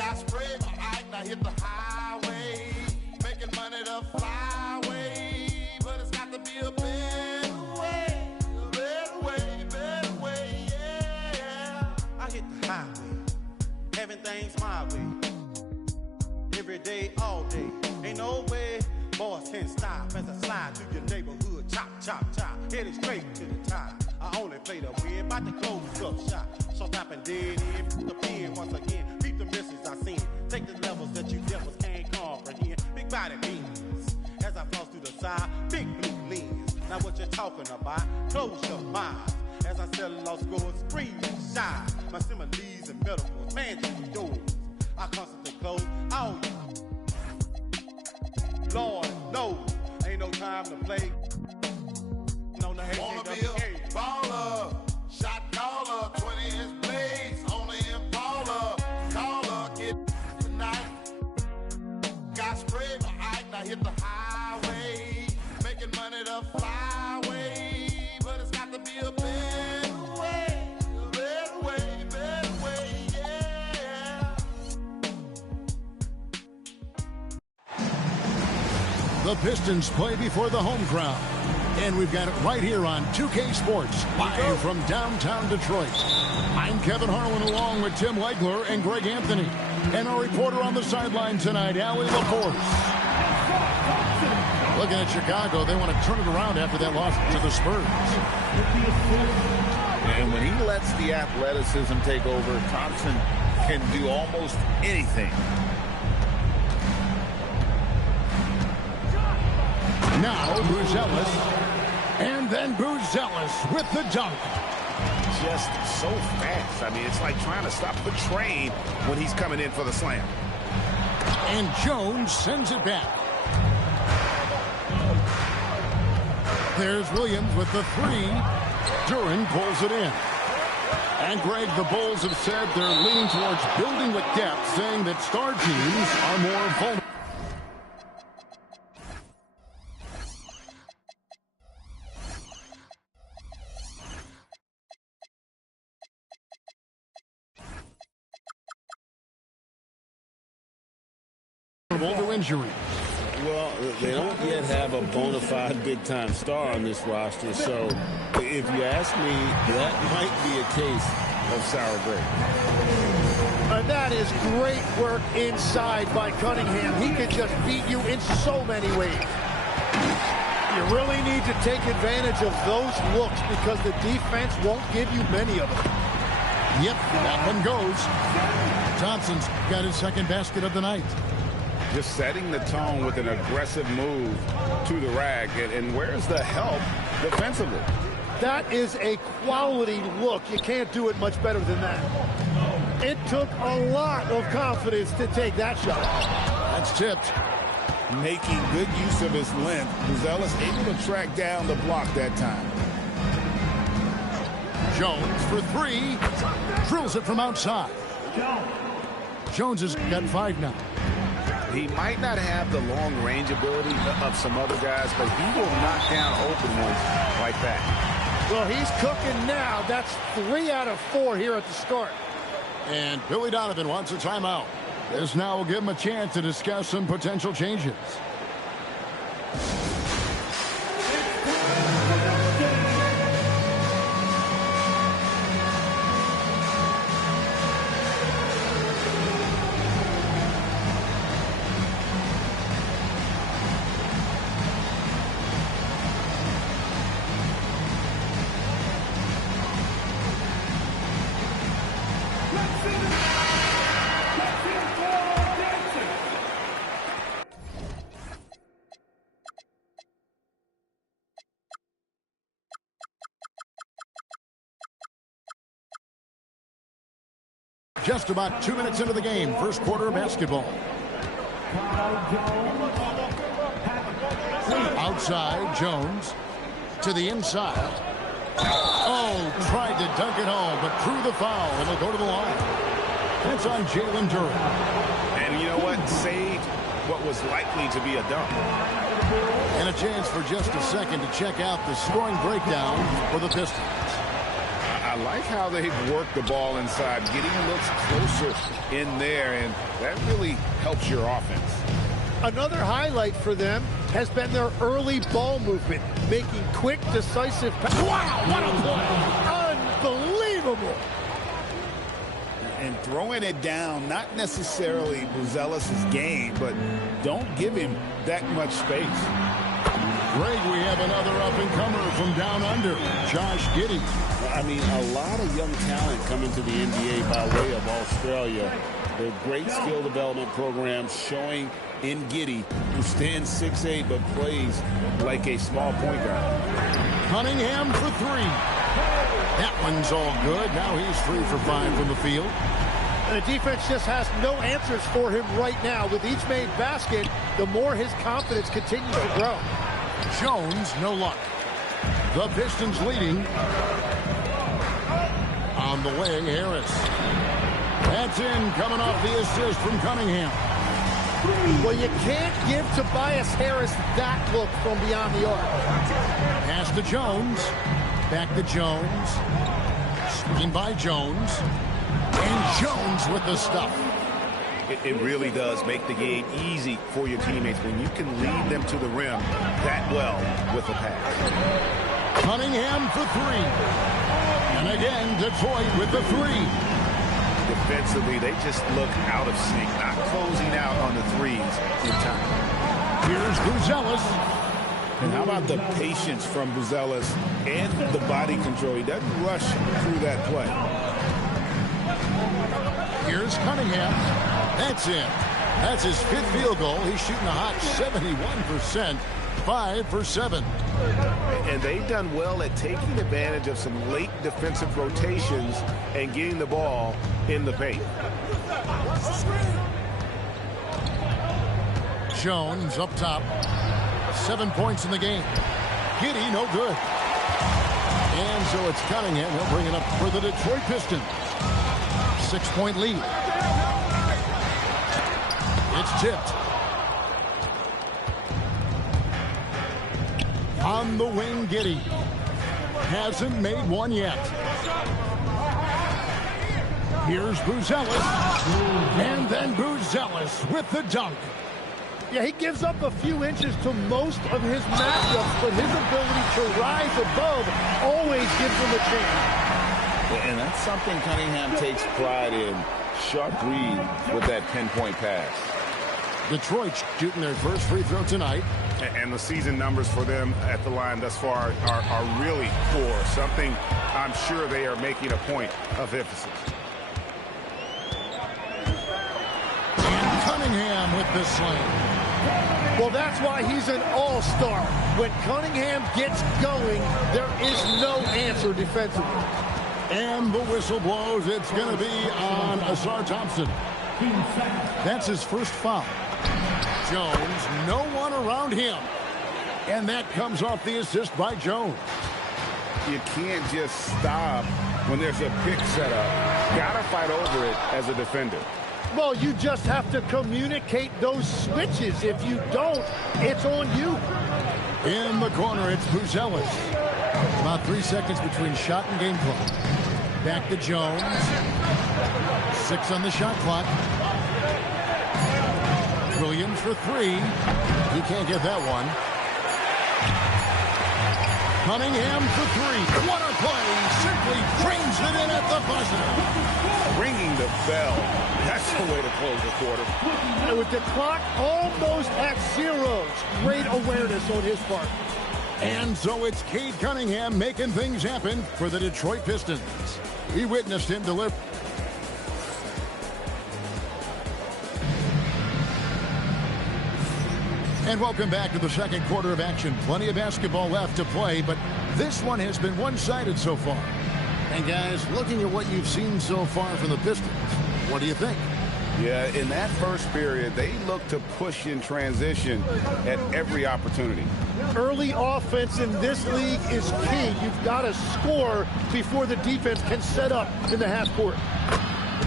Got sprayed by Ike, now hit the highway. Making money the flyway. But it's got to be a better way. Better way, yeah. I hit the highway. Having things my way. Every day, all day. Ain't no way. Boys can stop as I slide through your neighborhood. Chop, chop, chop. Headed straight to the top. I only play the win, about to close up shop. So tap and dead in, the pin once again. Beat the misses I seen. Take the levels that you devils can't comprehend. Big body beans. As I floss through the side, big blue lens. Now what you talking about? Close your mind. As I sell lost scores, scream and shine. My similes and metaphors, tangible doors. I constantly close all you. Lord knows, ain't no time to play. No, no, Wanna be a baller, shot caller, 20-inch blades on the Impala. Caller, get tonight. Got sprayed by Ike, now hit the highway. Making money the flyway. But it's got to be a better way. Better way, yeah. The Pistons play before the home crowd. And we've got it right here on 2K Sports, live from downtown Detroit. I'm Kevin Harlan along with Tim Legler and Greg Anthony. And our reporter on the sideline tonight, Allie LaForce. Looking at Chicago, they want to turn it around after that loss to the Spurs. And when he lets the athleticism take over, Thompson can do almost anything. Now, Buzelis. And then Buzelis with the dunk. Just so fast. I mean, it's like trying to stop the train when he's coming in for the slam. And Jones sends it back. There's Williams with the three. Duren pulls it in. And Greg, the Bulls have said they're leaning towards building with depth, saying that star teams are more vulnerable. To injury. Well, they don't yet have a bona fide big-time star on this roster, so if you ask me, that might be a case of sour grape. And that is great work inside by Cunningham. He can just beat you in so many ways. You really need to take advantage of those looks because the defense won't give you many of them. Yep, that one goes. Thompson's got his second basket of the night. Just setting the tone with an aggressive move to the rack. And where's the help defensively? That is a quality look. You can't do it much better than that. It took a lot of confidence to take that shot. That's tipped. Making good use of his length. Buzelis able to track down the block that time. Jones for three. Drills it from outside. Jones has got 5 now. He might not have the long-range ability of some other guys, but he will knock down open ones like that. Well, he's cooking now. That's 3 out of 4 here at the start. And Billy Donovan wants a timeout. This now will give him a chance to discuss some potential changes. Just about 2 minutes into the game, first quarter of basketball. Outside, Jones to the inside. Oh, tried to dunk it home, but drew the foul, and it'll go to the line. That's on Jalen Duren. And you know what? Saved what was likely to be a dunk. And a chance for just a second to check out the scoring breakdown for the Pistons. I like how they've worked the ball inside, getting looks closer in there, and that really helps your offense. Another highlight for them has been their early ball movement, making quick, decisive passes. Wow, what a play! Unbelievable! And throwing it down, not necessarily Buzelis' game, but don't give him that much space. Greg, we have another up-and-comer from down under, Josh Giddey. I mean, a lot of young talent coming to the NBA by way of Australia. They're great skill development programs showing in Giddey, who stands 6'8", but plays like a small point guard. Cunningham for three. That one's all good. Now he's 3 for 5 from the field. And the defense just has no answers for him right now. With each made basket, the more his confidence continues to grow. Jones, no luck. The Pistons leading. On the way, Harris. That's in, coming off the assist from Cunningham. Well, you can't give Tobias Harris that look from beyond the arc. Pass to Jones. Back to Jones. Screen by Jones. And Jones with the stuff. It really does make the game easy for your teammates when you can lead them to the rim that well with a pass. Cunningham for three. And again, Detroit with the three. Defensively, they just look out of sync, not closing out on the threes in time. Here's Buzelis. And how about the patience from Buzelis and the body control? He doesn't rush through that play. Here's Cunningham. That's in. That's his 5th field goal. He's shooting a hot 71%. 5 for 7. And they've done well at taking advantage of some late defensive rotations and getting the ball in the paint. Jones up top. 7 points in the game. Giddey, no good. And so it's Cunningham. He'll bring it up for the Detroit Pistons. 6-point lead. It's tipped. On the wing, Giddey. Hasn't made one yet. Here's Buzelis. And then Buzelis with the dunk. Yeah, he gives up a few inches to most of his matchups, but his ability to rise above always gives him a chance. And that's something Cunningham takes pride in. Sharp read with that pinpoint pass. Detroit shooting their first free throw tonight. And the season numbers for them at the line thus far are really poor. Something I'm sure they are making a point of emphasis. And Cunningham with the slam. Well, that's why he's an all-star. When Cunningham gets going, there is no answer defensively. And the whistle blows. It's going to be on Ausar Thompson. That's his first foul. Jones, no one around him. And that comes off the assist by Jones. You can't just stop when there's a pick set up. Got to fight over it as a defender. Well, you just have to communicate those switches. If you don't, it's on you. In the corner, it's Buzelis. About 3 seconds between shot and game clock. Back to Jones. 6 on the shot clock. Williams for 3. He can't get that one. Cunningham for 3. What a play. Simply frames it in at the buzzer. Ringing the bell. That's the way to close the quarter. And with the clock almost at zeros, great awareness on his part. And so it's Cade Cunningham making things happen for the Detroit Pistons. We witnessed him deliver. And welcome back to the second quarter of action. Plenty of basketball left to play, but this one has been one-sided so far. And guys, looking at what you've seen so far from the Pistons, what do you think? Yeah, in that first period, they look to push in transition at every opportunity. Early offense in this league is key. You've got to score before the defense can set up in the half court.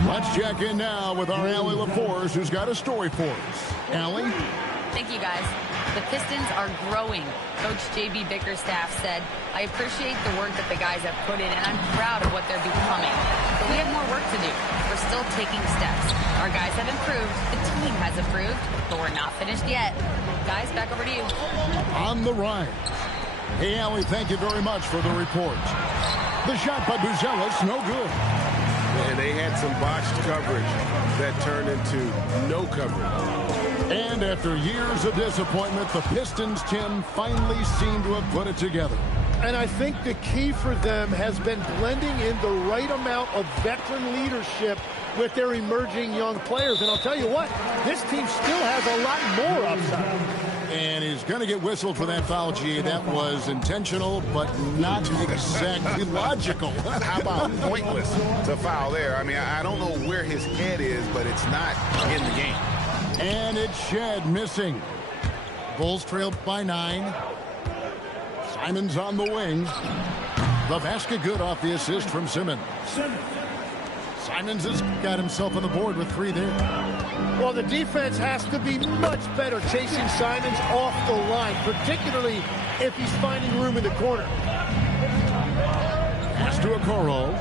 Let's check in now with our Allie LaForce, who's got a story for us. Allie? Thank you, guys. The Pistons are growing. Coach J.B. Bickerstaff said, "I appreciate the work that the guys have put in, and I'm proud of what they're becoming. But we have more work to do. We're still taking steps. Our guys have improved. The team has improved, but we're not finished yet." Guys, back over to you. On the rise. Hey, Allie, thank you very much for the report. The shot by Buzelis, no good. And they had some botched coverage that turned into no coverage. And after years of disappointment, the Pistons, Tim, finally seem to have put it together. And I think the key for them has been blending in the right amount of veteran leadership with their emerging young players. And I'll tell you what, this team still has a lot more upside. And he's going to get whistled for that foul, G. That was intentional, but not exactly logical. How about pointless to foul there? I mean, I don't know where his head is, but it's not in the game. And it's Shed missing. Bulls trailed by 9. Simons on the wing. The basket good off the assist from Simmons. Simons has got himself on the board with 3 there. Well, the defense has to be much better chasing Simons off the line, particularly if he's finding room in the corner. Pass to Okoro.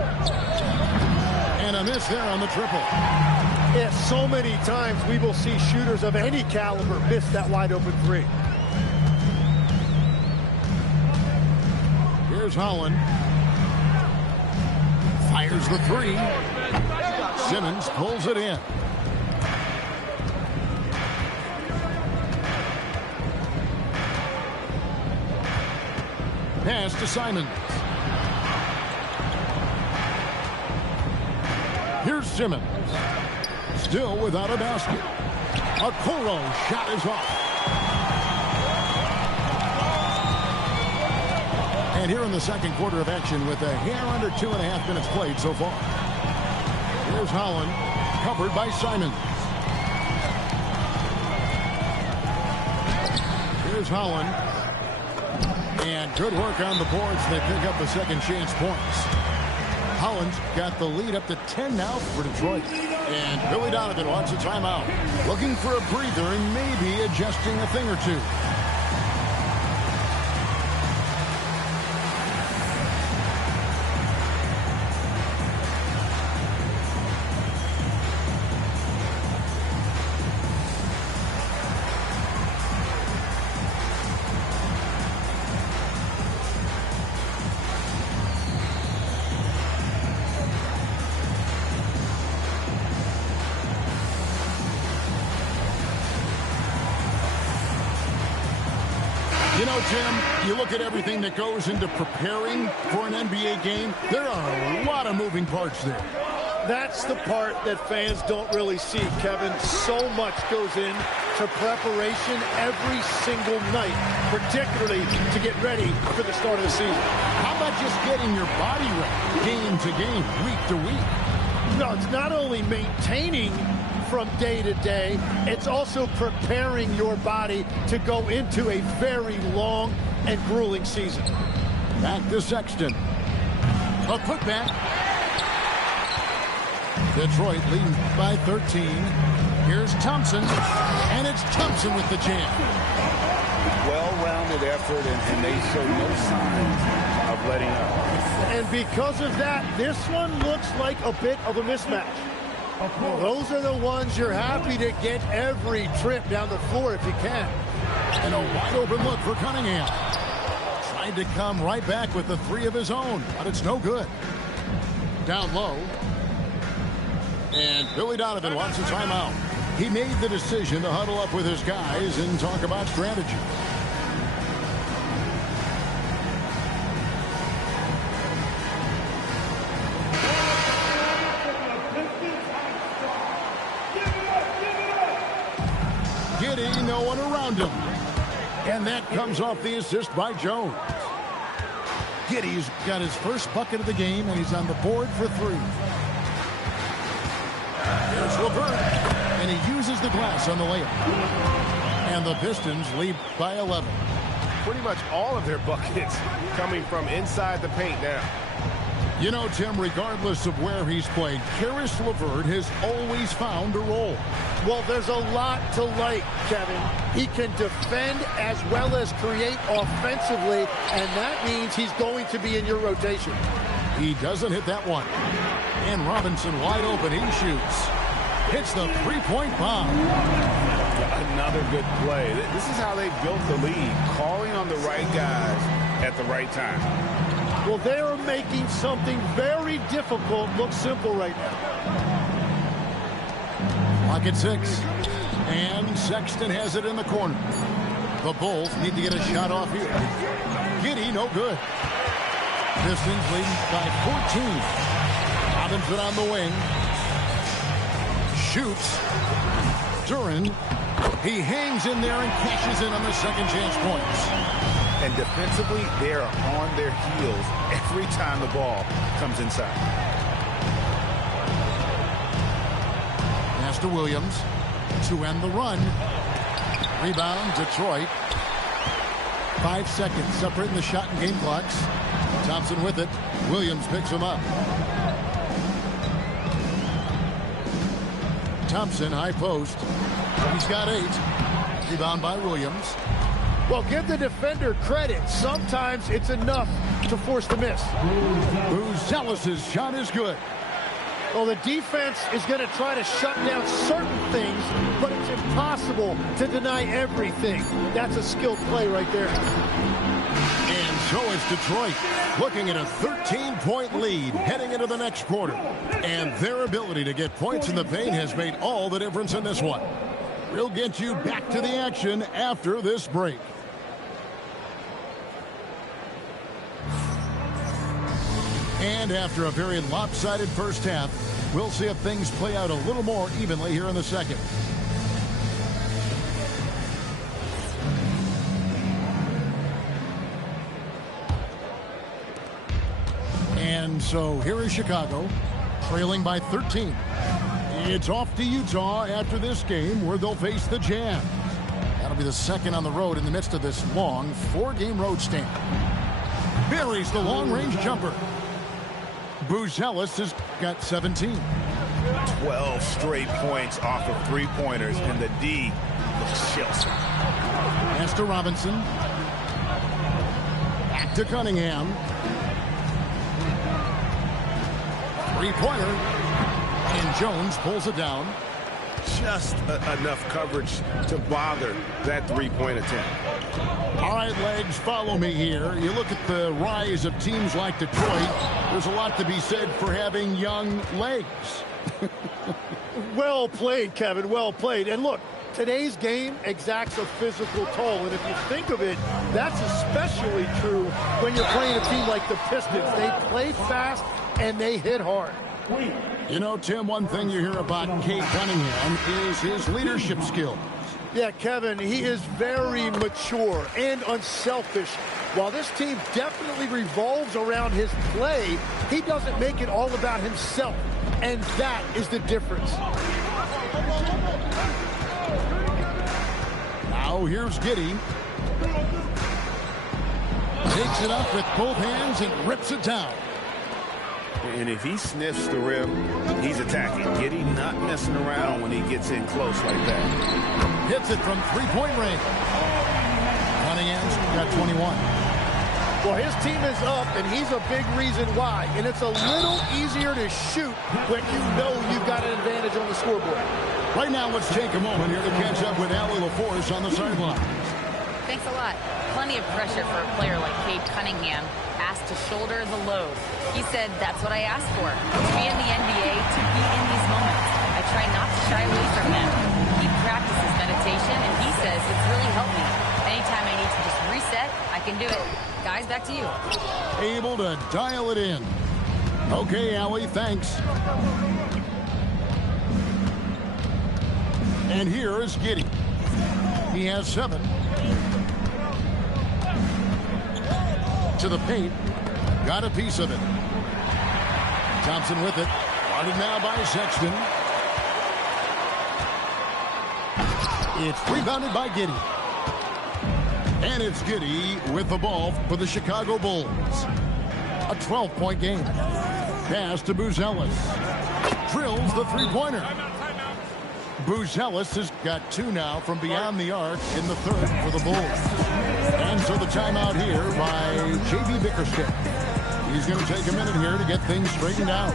And a miss there on the triple. Yeah, so many times we will see shooters of any caliber miss that wide open 3. Here's Holland. Fires the 3. Simmons pulls it in. Pass to Simons. Here's Simmons. Still without a basket. Okoro shot is off. And here in the second quarter of action with a hair under 2.5 minutes played so far. Here's Holland, covered by Simons. Here's Holland. And good work on the boards. They pick up the second chance points. Holland's got the lead up to 10 now for Detroit. And Billy Donovan wants a timeout. Looking for a breather and maybe adjusting a thing or two. You know, Jim, you look at everything that goes into preparing for an NBA game, there are a lot of moving parts there. That's the part that fans don't really see, Kevin. So much goes into preparation every single night, particularly to get ready for the start of the season. How about just getting your body ready, game to game, week to week? No, it's not only maintaining from day to day, it's also preparing your body to go into a very long and grueling season. Back to Sexton. A putback. Detroit leading by 13. Here's Thompson, and it's Thompson with the jam. Well-rounded effort, and they show no signs of letting up. And because of that, this one looks like a bit of a mismatch. Well, those are the ones you're happy to get every trip down the floor if you can. And a wide open look for Cunningham. Tried to come right back with the 3 of his own, but it's no good. Down low. And Billy Donovan wants a timeout. He made the decision to huddle up with his guys and talk about strategy. Giddey, no one around him. And that comes off the assist by Jones. Giddey's got his first bucket of the game, and he's on the board for 3. Here's LeVert, and he uses the glass on the layup. And the Pistons lead by 11. Pretty much all of their buckets coming from inside the paint now. You know, Tim, regardless of where he's played, Caris LeVert has always found a role. Well, there's a lot to like, Kevin. He can defend as well as create offensively, and that means he's going to be in your rotation. He doesn't hit that one. And Robinson wide open. He shoots. Hits the three-point bomb. Another good play. This is how they built the lead, calling on the right guys at the right time. Well, they are making something very difficult look simple right now. Clock at 6. And Sexton has it in the corner. The Bulls need to get a shot off here. Giddey, no good. Pistons leading by 14. Robinson on the wing. Shoots. Duran. He hangs in there and cashes in on the second chance points. And defensively, they are on their heels every time the ball comes inside. Pass to Williams to end the run. Rebound, Detroit. 5 seconds separating the shot and game clocks. Thompson with it. Williams picks him up. Thompson, high post. He's got 8. Rebound by Williams. Well, give the defender credit. Sometimes it's enough to force the miss. Buzelis' shot is good. Well, the defense is going to try to shut down certain things, but it's impossible to deny everything. That's a skilled play right there. And so is Detroit, looking at a 13-point lead heading into the next quarter. And their ability to get points in the paint has made all the difference in this one. We'll get you back to the action after this break. And after a very lopsided first half, we'll see if things play out a little more evenly here in the second. And so here is Chicago, trailing by 13. It's off to Utah after this game, where they'll face the Jazz. That'll be the second on the road in the midst of this long 4-game road stand. Buries the long-range jumper. Buzelis has got 17. 12 straight points off of three-pointers, and the D looks chills. Pass to Robinson. Back to Cunningham. Three-pointer. And Jones pulls it down. Just enough coverage to bother that three-point attempt. All right, Legs, follow me here. You look at the rise of teams like Detroit. There's a lot to be said for having young legs. Well played, Kevin. Well played. And look, today's game exacts a physical toll. And if you think of it, that's especially true when you're playing a team like the Pistons. They play fast and they hit hard. You know, Tim, one thing you hear about Cade Cunningham is his leadership skills. Yeah, Kevin, he is very mature and unselfish. While this team definitely revolves around his play, he doesn't make it all about himself. And that is the difference. Now here's Giddey. Takes it up with both hands and rips it down. And if he sniffs the rim, he's attacking. Giddey not messing around when he gets in close like that. Hits it from three-point range. Cunningham's got 21. Well, his team is up, and he's a big reason why. And it's a little easier to shoot when you know you've got an advantage on the scoreboard. Right now, let's take a moment here to catch up with Allie LaForce on the sideline. Thanks a lot. Plenty of pressure for a player like Cade Cunningham, asked to shoulder the load. He said, that's what I asked for, to be in the NBA, to be in these moments. I try not to shy away from them. He practices meditation, and he says it's really helped me. Anytime I need to just reset, I can do it. Guys, back to you. Able to dial it in. Okay, Allie, thanks. And here is Giddey. He has 7. To the paint. Got a piece of it. Thompson with it. Guarded now by Sexton. It's rebounded by Giddey. And it's Giddey with the ball for the Chicago Bulls. A 12-point game. Pass to Buzelis. Drills the three-pointer. Buzelis has got 2 now from beyond the arc in the third for the Bulls. And so the timeout here by J.B. Bickerstaff. He's going to take a minute here to get things straightened out.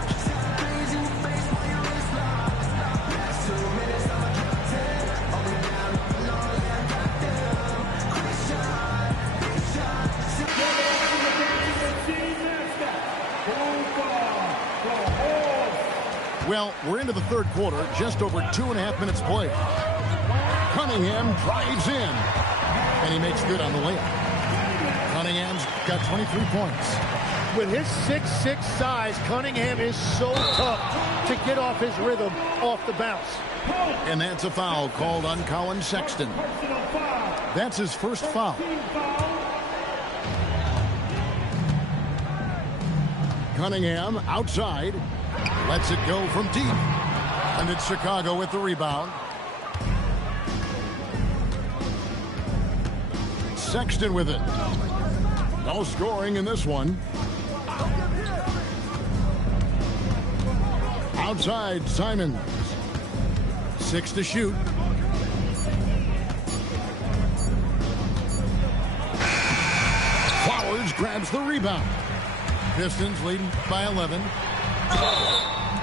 Well, we're into the third quarter, just over 2.5 minutes played. Cunningham drives in, and he makes good on the layup. Cunningham's got 23 points. With his 6'6" size, Cunningham is so tough to get off his rhythm off the bounce. And that's a foul called on Collin Sexton. That's his first foul. Cunningham outside. Lets it go from deep. And it's Chicago with the rebound. Sexton with it. No scoring in this one. Outside, Simons. 6 to shoot. Flowers grabs the rebound. Pistons leading by 11.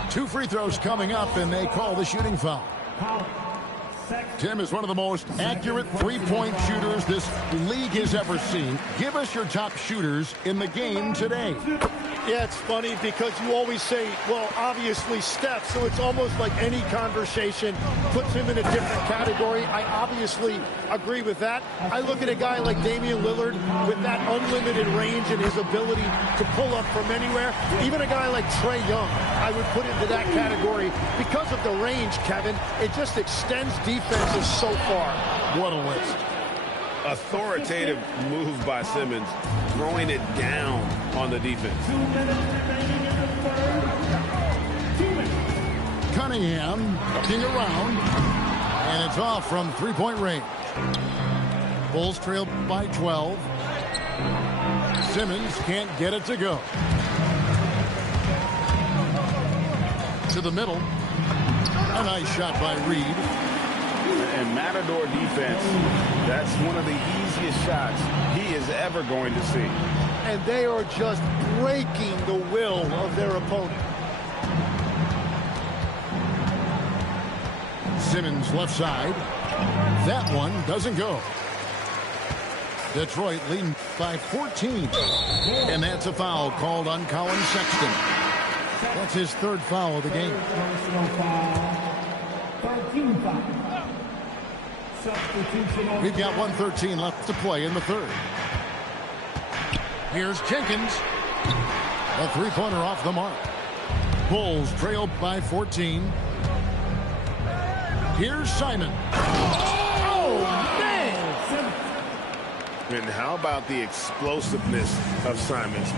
2 free throws coming up, and they call the shooting foul. Tim is one of the most accurate three-point shooters this league has ever seen. Give us your top shooters in the game today. Yeah, it's funny because you always say, well, obviously Steph, so it's almost like any conversation puts him in a different category. I obviously agree with that. I look at a guy like Damian Lillard with that unlimited range and his ability to pull up from anywhere. Even a guy like Trae Young, I would put into that category because of the range, Kevin. It just extends defenses so far. What a list. Authoritative move by Simmons, throwing it down on the defense. Cunningham looking around, and it's off from three-point range. Bulls trail by 12. Simmons can't get it to go. To the middle. A nice shot by Reed. And Matador defense, that's one of the easiest shots he is ever going to see. And they are just breaking the will of their opponent. Simmons left side. That one doesn't go. Detroit leading by 14. And that's a foul called on Collin Sexton. That's his third foul of the game. We've got 1:13 left to play in the third. Here's Jenkins. A three-pointer off the mark. Bulls trail by 14. Here's Simon. Oh, man! And how about the explosiveness of Simons?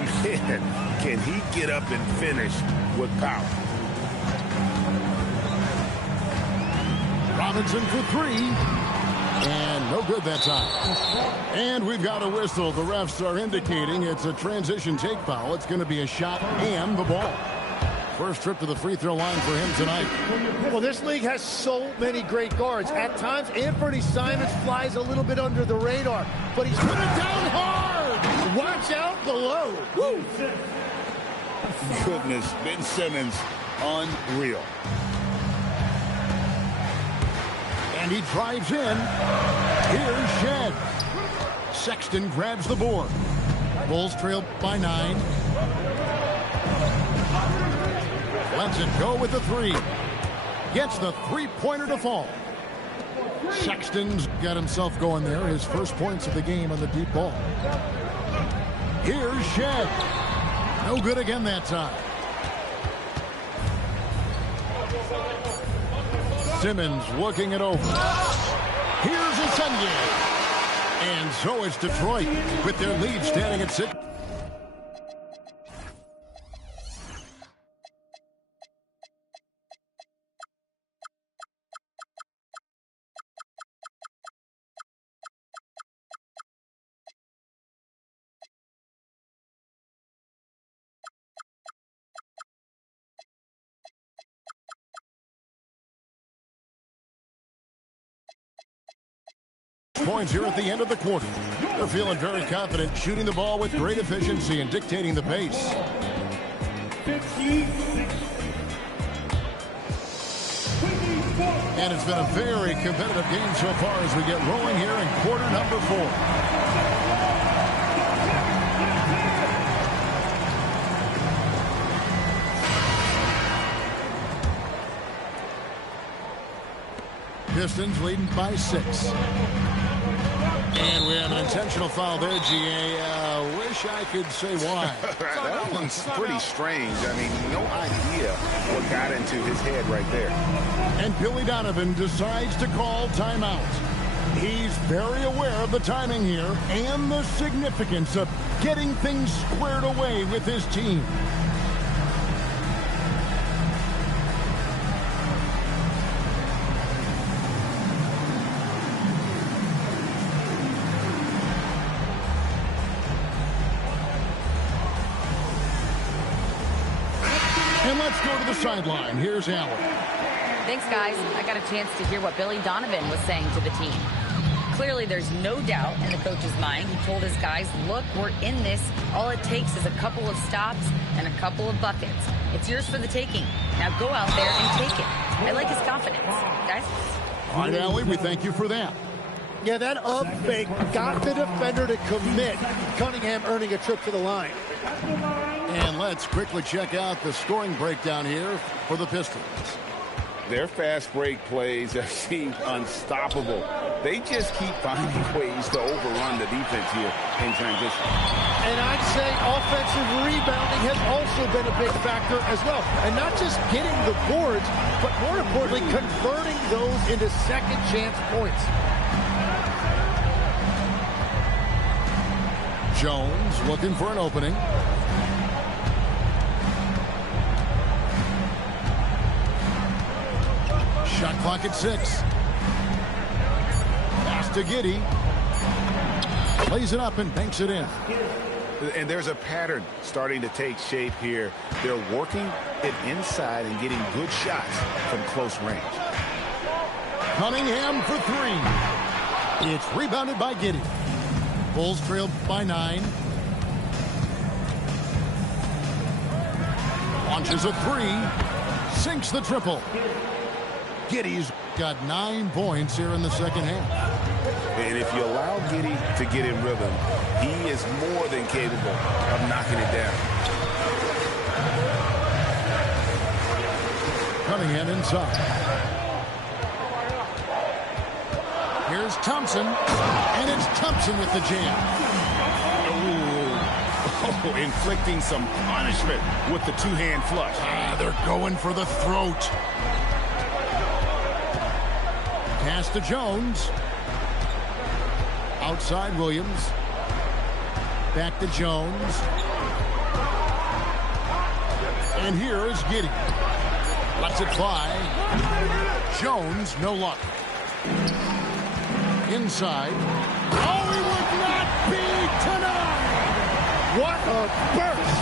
Can he get up and finish with power? Robinson for 3. And no good that time. And we've got a whistle. The refs are indicating it's a transition take foul. It's going to be a shot and the ball. First trip to the free throw line for him tonight. Well, this league has so many great guards. At times, Anthony Simons flies a little bit under the radar, but he's put it down hard. Watch out below. Woo. Goodness, Ben Simmons, unreal. And he drives in. Here's Shed. Sexton grabs the board. Bulls trail by 9. Lets it go with the 3. Gets the three-pointer to fall. Sexton's got himself going there. His first points of the game on the deep ball. Here's Shed. No good again that time. Simmons looking it over. Here's Incendiary. And so it's Detroit with their lead standing at 6. points here at the end of the quarter. They're feeling very confident, shooting the ball with great efficiency and dictating the pace. And it's been a very competitive game so far as we get rolling here in quarter number 4. Pistons leading by 6. And we have an intentional foul there, GA. Wish I could say why. That one's pretty strange. I mean, no idea what got into his head right there. And Billy Donovan decides to call timeout. He's very aware of the timing here and the significance of getting things squared away with his team. And let's go to the sideline. Here's Allen. Thanks, guys. I got a chance to hear what Billy Donovan was saying to the team. Clearly, there's no doubt in the coach's mind. He told his guys, look, we're in this. All it takes is a couple of stops and a couple of buckets. It's yours for the taking. Now go out there and take it. I like his confidence. Guys? All right, Allie, we thank you for that. Yeah, that up fake got the defender to commit. Cunningham earning a trip to the line. And let's quickly check out the scoring breakdown here for the Pistons. Their fast break plays have seemed unstoppable. They just keep finding ways to overrun the defense here in transition. And I'd say offensive rebounding has also been a big factor as well. And not just getting the boards, but more importantly, converting those into second chance points. Jones looking for an opening. Shot clock at 6. Pass to Giddey. Plays it up and banks it in. And there's a pattern starting to take shape here. They're working it inside and getting good shots from close range. Cunningham for 3. It's rebounded by Giddey. Bulls trailed by 9. Launches a 3. Sinks the triple. Giddey's got 9 points here in the second half. And if you allow Giddey to get in rhythm, he is more than capable of knocking it down. Cunningham inside. Here's Thompson, and it's Thompson with the jam. Oh, inflicting some punishment with the two-hand flush. They're going for the throat. Pass to Jones. Outside Williams. Back to Jones. And here is Giddey. Lets it fly. Jones, no luck. Inside. Oh, he would not be tonight! What a burst!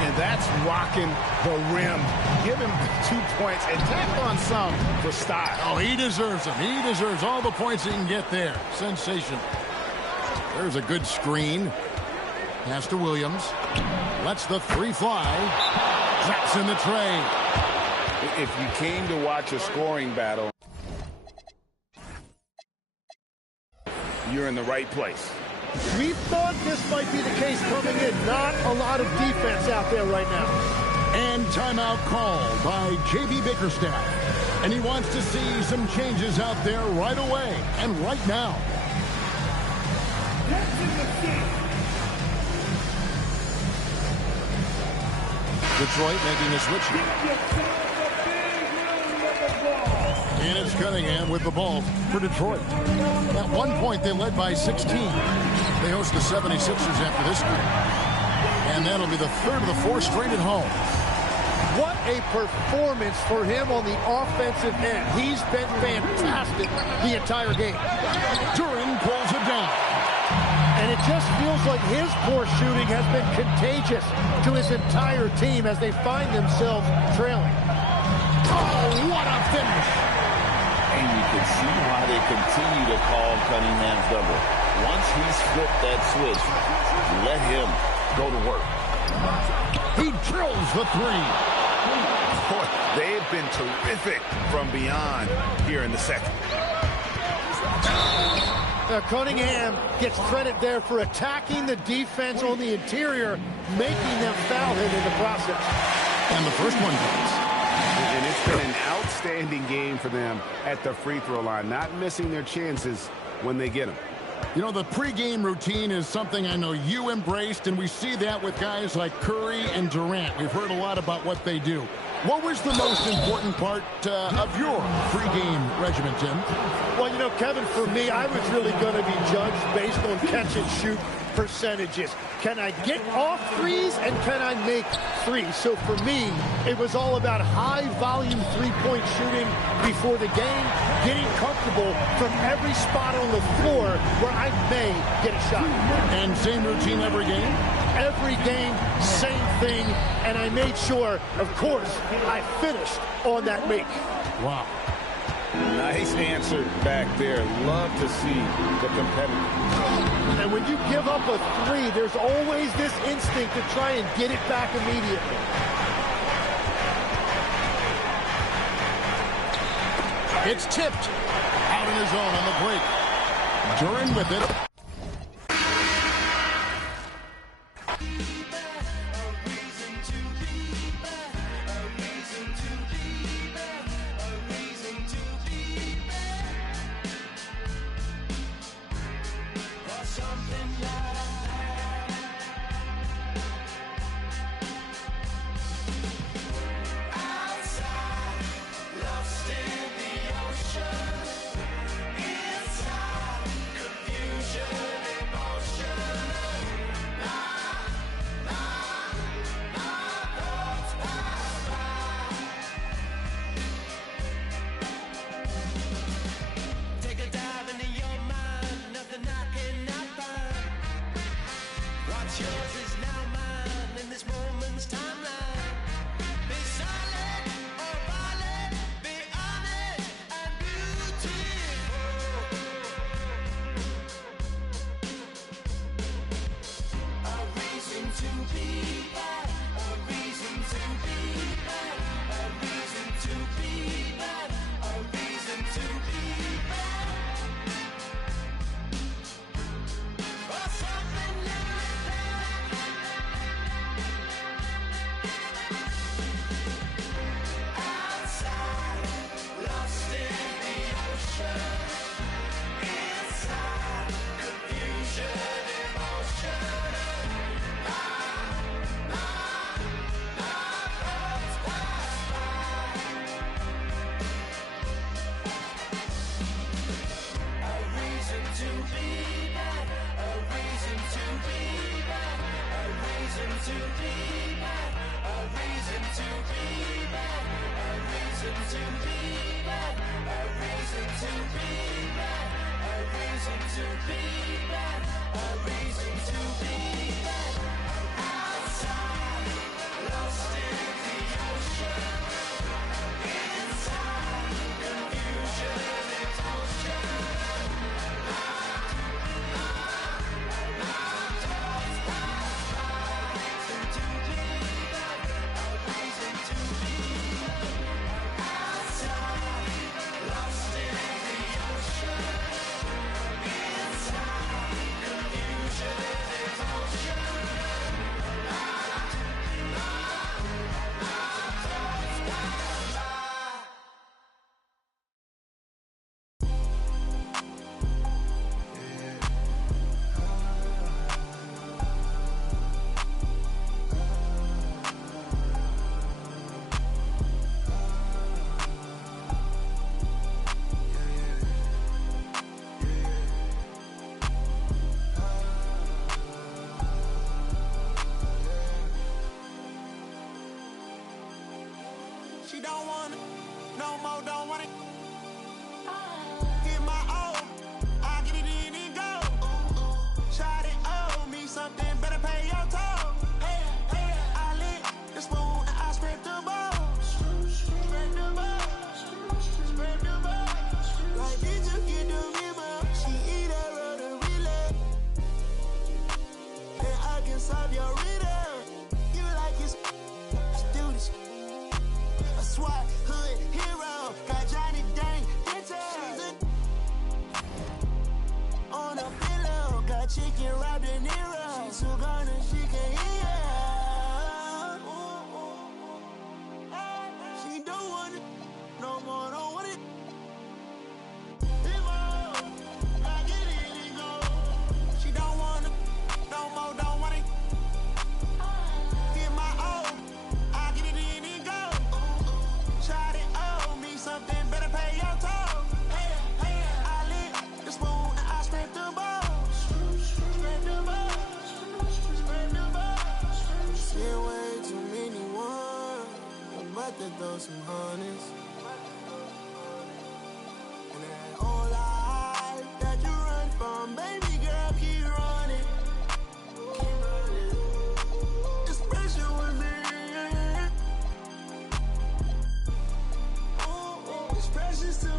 And that's rocking the rim. Give him 2 points and tack on some for style. Oh, he deserves them. He deserves all the points he can get there. Sensational. There's a good screen. Pass to Williams. Lets the 3 fly. Traps in the tray. If you came to watch a scoring battle, you're in the right place. We thought this might be the case coming in. Not a lot of defense out there right now. And timeout called by J.B. Bickerstaff. And he wants to see some changes out there right away and right now. Detroit making a switch. And it's Cunningham with the ball for Detroit. At one point, they led by 16. They host the 76ers after this game. And that'll be the 3rd of the 4 straight at home. What a performance for him on the offensive end. He's been fantastic the entire game. Duran pulls it down. And it just feels like his poor shooting has been contagious to his entire team as they find themselves trailing. Oh, what a finish. And you can see why they continue to call Cunningham's double. Once he's flipped that switch, let him go to work. He drills the three. Boy, they've been terrific from beyond here in the second. Cunningham gets credit there for attacking the defense on the interior, making them foul him in the process. And the first one goes. And it's been an outstanding game for them at the free throw line, not missing their chances when they get them. You know, the pregame routine is something I know you embraced, and we see that with guys like Curry and Durant. We've heard a lot about what they do. What was the most important part of your pregame regimen, Tim? Well, you know, Kevin, for me, I was really going to be judged based on catch-and-shoot percentages. Can I get off threes and can I make threes? So for me, it was all about high-volume three-point shooting before the game, getting comfortable from every spot on the floor where I may get a shot. And same routine every game? Every game, same thing, and I made sure, of course, I finished on that make. Wow. Nice answer back there. Love to see the competitor. And when you give up a three, there's always this instinct to try and get it back immediately. It's tipped out in his zone on the break. Duren with it.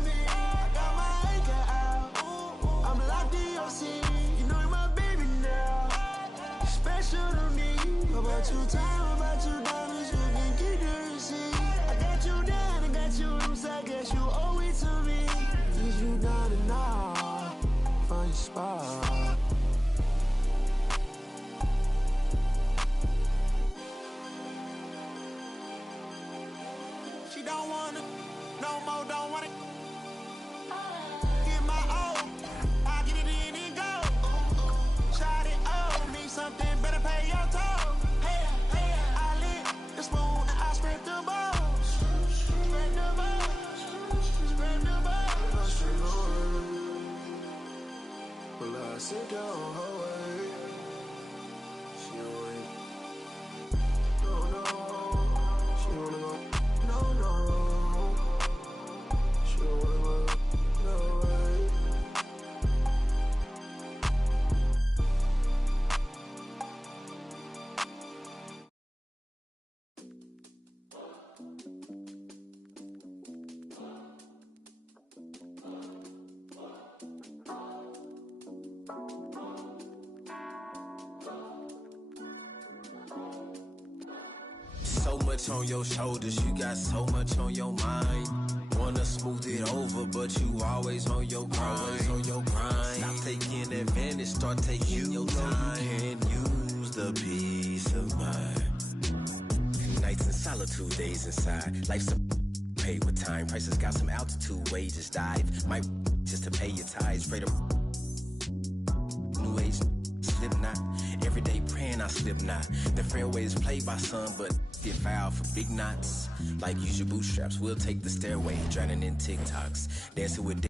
me. I got my AK out. I'm locked in your seat. You know you're my baby now. Special to me. About your time, about your diamonds, you can keep the receipt. I got you down, I got you loose, I guess you owe it to me. Is you down and out? Find your spot. She don't wanna, no more, don't wanna. Get my own, I get it in and go. Shot it, oh, need something better, pay your toll. Hey, hey, I lit the spoon and I spread the balls. Spread the balls, spread the balls. Well, I sit down her way. She ain't, no, she wanna go. No, she don't wanna go, no way. So much on your shoulders, you got so much on your mind. Wanna smooth it over, but you always on your grind. Stop taking advantage, start taking your time. You can use the peace of mind. Nights in solitude, days inside. Life's a paid with time. Prices got some altitude, wages dive. Might just to pay your tithes. Afraid of new age slip knot. Every day praying I slip not. The fairway is played by some, but get fouled for big knots. Like use your bootstraps, we'll take the stairway. Drowning in TikToks, dancing with